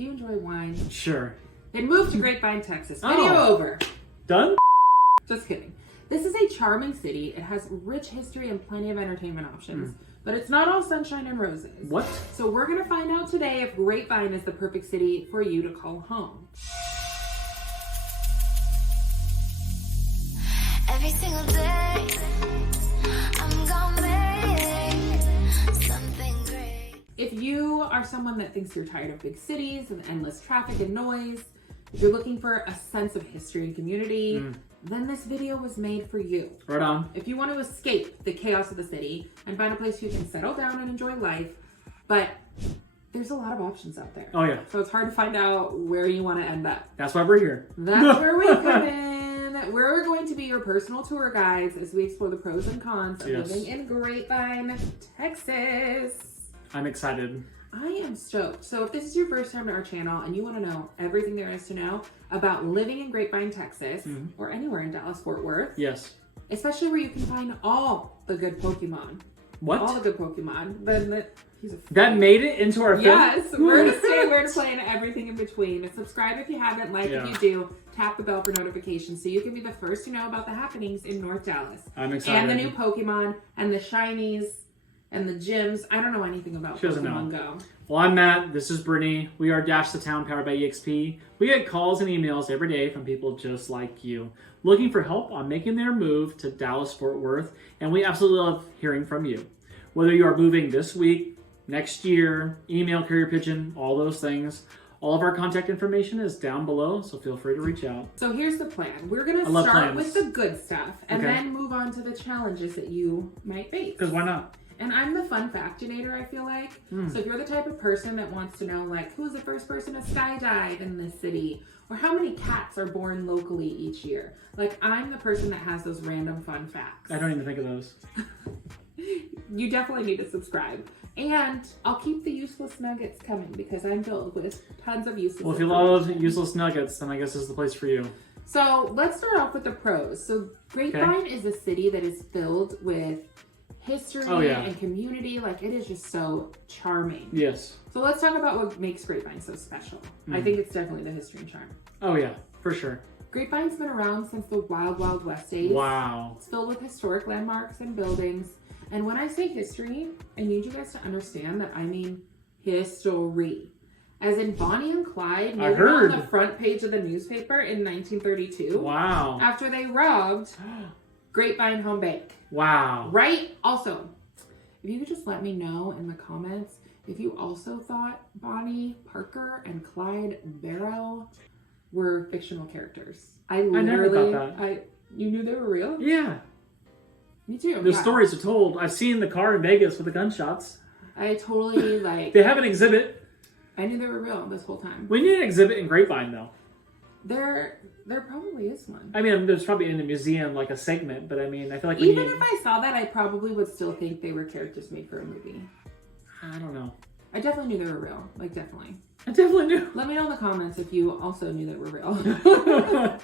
Do you enjoy wine? Sure. They moved to Grapevine, Texas. Video over. Done? Just kidding. This is a charming city. It has rich history and plenty of entertainment options. But it's not all sunshine and roses. What? So we're going to find out today if Grapevine is the perfect city for you to call home. Every single day, I'm gonna make something great. If you are someone that thinks you're tired of big cities and endless traffic and noise, if you're looking for a sense of history and community, then this video was made for you. Right on. If you want to escape the chaos of the city and find a place you can settle down and enjoy life, but there's a lot of options out there. Oh, yeah. So it's hard to find out where you want to end up. That's why we're here. That's where we come in. We're going to be your personal tour guides as we explore the pros and cons of living in Grapevine, Texas. I'm excited. I am stoked. So if this is your first time to our channel and you want to know everything there is to know about living in Grapevine, Texas, or anywhere in Dallas-Fort Worth, Yes. especially where you can find all the good Pokemon. What? All the good Pokemon. That made it into our film? Yes, where to stay, where to play, and everything in between. And subscribe if you haven't, like if you do, tap the bell for notifications so you can be the first to know about the happenings in North Dallas. I'm excited. And the new Pokemon, and the shinies, and the gyms. I don't know anything about Pokemon Go. Well, I'm Matt. This is Brittany. We are Dash the Town, powered by EXP. We get calls and emails every day from people just like you, looking for help on making their move to Dallas-Fort Worth, and we absolutely love hearing from you. Whether you are moving this week, next year, email, carrier pigeon, all those things, all of our contact information is down below, so feel free to reach out. So here's the plan. We're going to start with the good stuff and Okay. then move on to the challenges that you might face. Because why not? And I'm the fun factinator, I feel like. So if you're the type of person that wants to know, like, who's the first person to skydive in this city? Or how many cats are born locally each year? Like, I'm the person that has those random fun facts. I don't even think of those. You definitely need to subscribe. And I'll keep the useless nuggets coming because I'm filled with tons of useless Well, if you love useless nuggets, then I guess this is the place for you. So let's start off with the pros. So Grapevine is a city that is filled with history and community. Like, it is just so charming. Yes. So let's talk about what makes Grapevine so special. I think it's definitely the history and charm. Oh, yeah, for sure. Grapevine's been around since the Wild Wild West days. Wow. It's filled with historic landmarks and buildings. And when I say history, I need you guys to understand that I mean history. As in Bonnie and Clyde made it on the front page of the newspaper in 1932. Wow. After they robbed Grapevine Home Bank. Wow. Right? Also, if you could just let me know in the comments if you also thought Bonnie Parker and Clyde Barrow were fictional characters. I never thought that. You knew they were real? Yeah. Me too. The stories are told. I've seen the car in Vegas with the gunshots. I totally They have an exhibit. I knew they were real this whole time. We need an exhibit in Grapevine, though. There probably is one. I mean, there's probably in a museum, like a segment, but I mean, I feel like even if I saw that, I probably would still think they were characters made for a movie. I don't know. I definitely knew they were real. Like, definitely. I definitely knew. Let me know in the comments if you also knew they were real.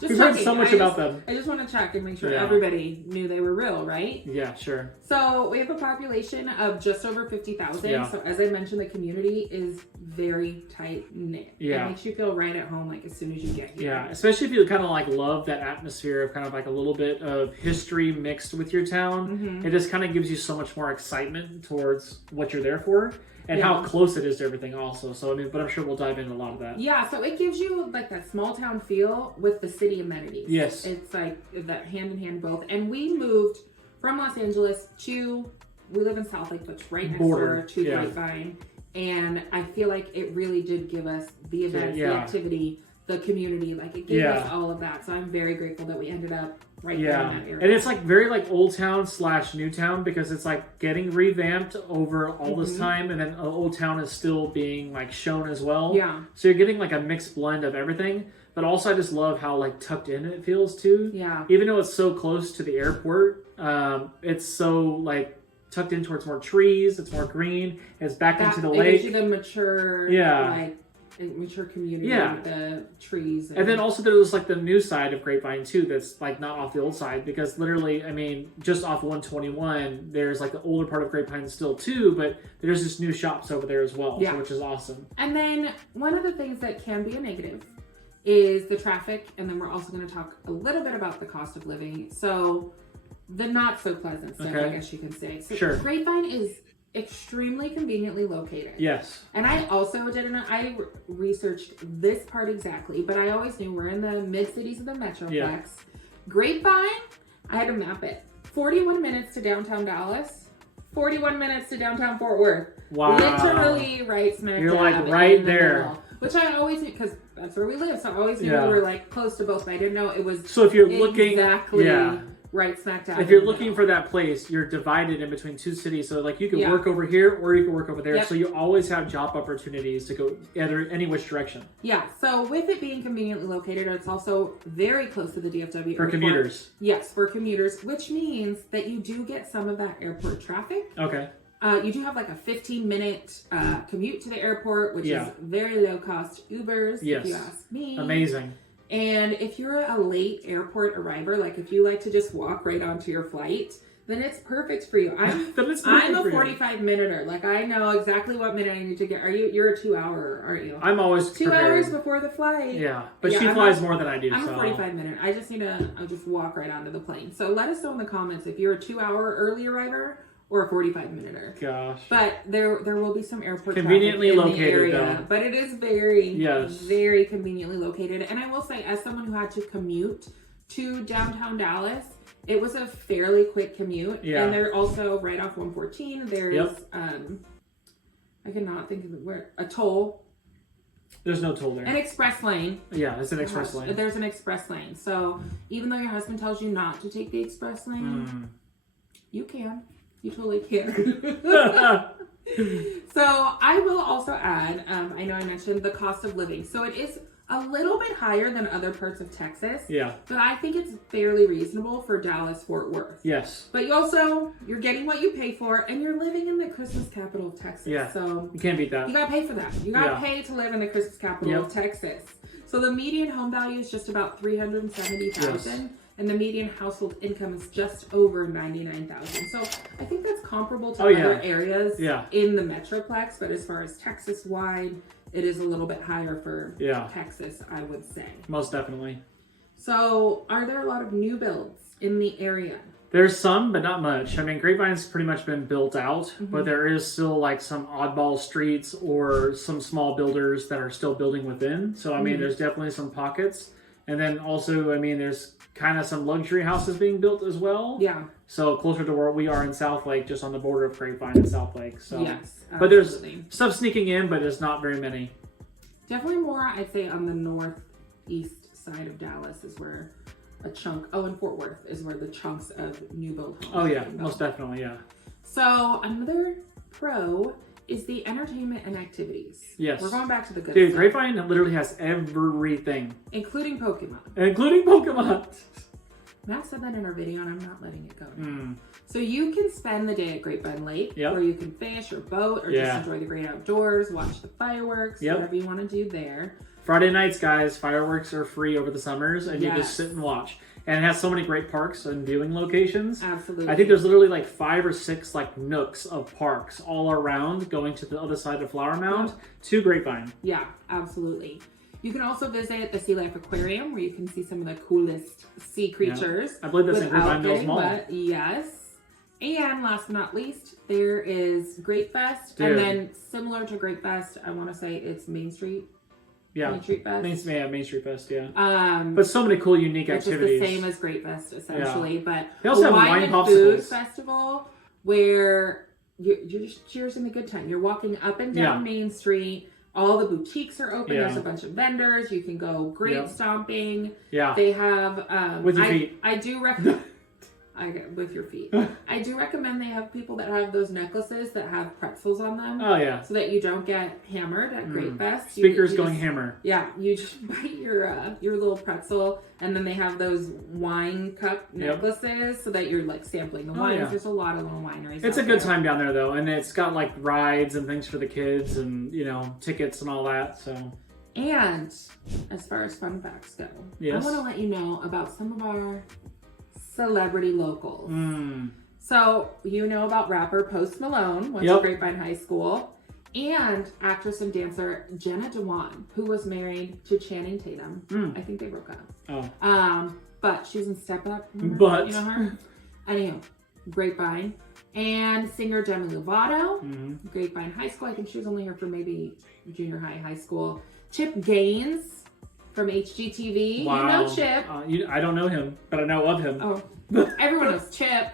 We've heard so much about them. I just want to check and make sure everybody knew they were real, right? Yeah, sure. So we have a population of just over 50,000. Yeah. So as I mentioned, the community is very tight-knit. Yeah. It makes you feel right at home, like, as soon as you get here. Yeah, especially if you kind of like love that atmosphere of kind of like a little bit of history mixed with your town. It just kind of gives you so much more excitement towards what you're there for. And how close it is to everything also. So, I mean, but I'm sure we'll dive into a lot of that. Yeah, so it gives you like that small town feel with the city amenities. Yes. It's like that hand in hand both. And we moved from Los Angeles we live in South Lake, which right next door to Grapevine. And I feel like it really did give us the events, the activity, the community. Like, it gave us all of that. So I'm very grateful that we ended up right there in that area. And it's like very like old town / new town because it's like getting revamped over all this time, and then old town is still being like shown as well. Yeah. So you're getting like a mixed blend of everything. But also I just love how like tucked in it feels too. Yeah. Even though it's so close to the airport, it's so like tucked in towards more trees. It's more green. It's back into the lake. It gives you the mature like mature community Yeah. with the trees. And then also there was like the new side of Grapevine too that's like not off the old side, because literally, I mean, just off 121, there's like the older part of Grapevine still too, but there's just new shops over there as well, Yeah. so, which is awesome. And then one of the things that can be a negative is the traffic, and then we're also going to talk a little bit about the cost of living. So the not so pleasant stuff, Okay. I guess you can say. So Sure. Grapevine is extremely conveniently located. Yes. And I also I researched this part exactly, but I always knew we're in the mid cities of the Metroplex. Yeah. Grapevine, I had to map it. 41 minutes to downtown Dallas, 41 minutes to downtown Fort Worth. Wow. Literally right smack You're dab like right in the there. middle. Which I always knew, because that's where we live, so I always knew Yeah. we were like close to both, but I didn't know it was So if you're looking, exactly yeah. right smack dab. If you're looking for that place, you're divided in between two cities. So like you can Yeah. work over here or you can work over there. Yep. So you always have job opportunities to go either any which direction. Yeah, so with it being conveniently located, it's also very close to the DFW For airport. commuters. Yes, for commuters, which means that you do get some of that airport traffic. Okay. You do have like a 15-minute commute to the airport, which Yeah. is very low-cost Ubers, Yes. if you ask me. Amazing. And if you're a late airport arriver, like if you like to just walk right onto your flight, then it's perfect for you. Then it's perfect I'm a for you. 45-minuter. Like I know exactly what minute I need to get. You're a 2-hour, aren't you? I'm always 2 prepared. hours before the flight. Yeah, but Yeah, she I'm flies a- more than I do. I'm so. a 45-minute. I just need to I'll just walk right onto the plane. So let us know in the comments if you're a 2-hour early arriver or a 45-minuter. Gosh. But there will be some airport Conveniently traffic in the located, area, though. but it is very, Yes. very conveniently located. And I will say, as someone who had to commute to downtown Dallas, it was a fairly quick commute. Yeah. And they're also right off 114. There's Yep. I cannot think of it, where a toll, There's no toll there. an express lane. Yeah, it's an express lane. There's an express lane. So even though your husband tells you not to take the express lane, you can. You totally can. So I will also add, I know I mentioned the cost of living. So it is a little bit higher than other parts of Texas. Yeah. But I think it's fairly reasonable for Dallas, Fort Worth. Yes. But you're getting what you pay for, and you're living in the Christmas capital of Texas. Yeah. So You can't beat that. you gotta pay for that. You gotta Yeah. pay to live in the Christmas capital Yep. of Texas. So the median home value is just about $370,000, and the median household income is just over $99,000. So I think that's comparable to Oh, yeah. other areas Yeah. in the Metroplex. But as far as Texas wide, it is a little bit higher for Yeah. Texas, I would say. Most definitely. So are there a lot of new builds in the area? There's some, but not much. I mean, Grapevine's pretty much been built out, Mm-hmm. but there is still like some oddball streets or some small builders that are still building within. So, I mean, Mm-hmm. there's definitely some pockets. And then also, I mean, there's kind of some luxury houses being built as well. Yeah. So closer to where we are in South Lake, just on the border of Grapevine and South Lake. So, Yes. but there's absolutely. stuff sneaking in, but there's not very many. Definitely more, I'd say, on the northeast side of Dallas is where a chunk. Oh, and Fort Worth is where the chunks of new build homes. Oh yeah, are being most built. definitely, yeah. So another pro is the entertainment and activities. Yes. We're going back to the good Dude, stuff, Grapevine literally has everything, including Pokemon. including Pokemon. Matt said that in our video, and I'm not letting it go. Mm. So you can spend the day at Grapevine Lake, Yep. where you can fish or boat or Yeah. just enjoy the great outdoors, watch the fireworks, Yep. whatever you want to do there. Friday nights, guys, fireworks are free over the summers, and you Yes. just sit and watch. And it has so many great parks and viewing locations. Absolutely. I think there's literally like 5 or 6 like nooks of parks all around going to the other side of Flower Mound to Grapevine. Yeah, absolutely. You can also visit the Sea Life Aquarium, where you can see some of the coolest sea creatures. I believe that's in without Grapevine Mills getting Mall. wet. Yes. And last but not least, there is Grape Fest. Dude. And then similar to Grape Fest, I want to say it's Main Street. Yeah, Main Street Fest. Main Street Fest, yeah. Um, But so many cool, unique which activities. is the same as Grape Fest, essentially. But They also a have wine wine and food popsicles. festival where you're just cheersing the good time. You're walking up and down Yeah. Main Street. All the boutiques are open. Yeah. There's a bunch of vendors. You can go grape Yep. stomping. Yeah. They have With your feet. I do recommend. With your feet. I do recommend they have people that have those necklaces that have pretzels on them, Oh, yeah. so that you don't get hammered at Grape Fest. Speakers You going just- hammer. Yeah, you just bite your little pretzel, and then they have those wine cup Yep. necklaces, so that you're like sampling the wines. yeah. There's a lot of little wineries. It's out a good there. time down there, though, and it's got like rides and things for the kids and, you know, tickets and all that, so. And as far as fun facts go, Yes. I want to let you know about some of our celebrity locals. Mm. So, you know about rapper Post Malone, went to Grapevine High School, and actress and dancer Jenna Dewan, who was married to Channing Tatum. I think they broke up. Oh. But she's in Step Up. But. You know her? Anyhow, Grapevine. And singer Demi Lovato, Grapevine High School. I think she was only here for maybe junior high, high school. Chip Gaines from HGTV. Wow. You know Chip. I don't know him, but I know of him. Oh, everyone knows Chip.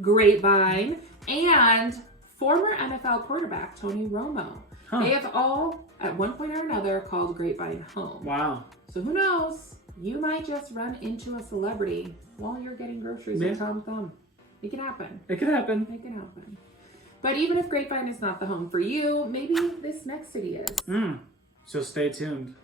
Grapevine. And former NFL quarterback Tony Romo. Huh. They have all, at one point or another, called Grapevine home. Wow. So who knows? You might just run into a celebrity while you're getting groceries at Tom Thumb. It can happen. It can happen. It can happen. But even if Grapevine is not the home for you, maybe this next city is. So stay tuned.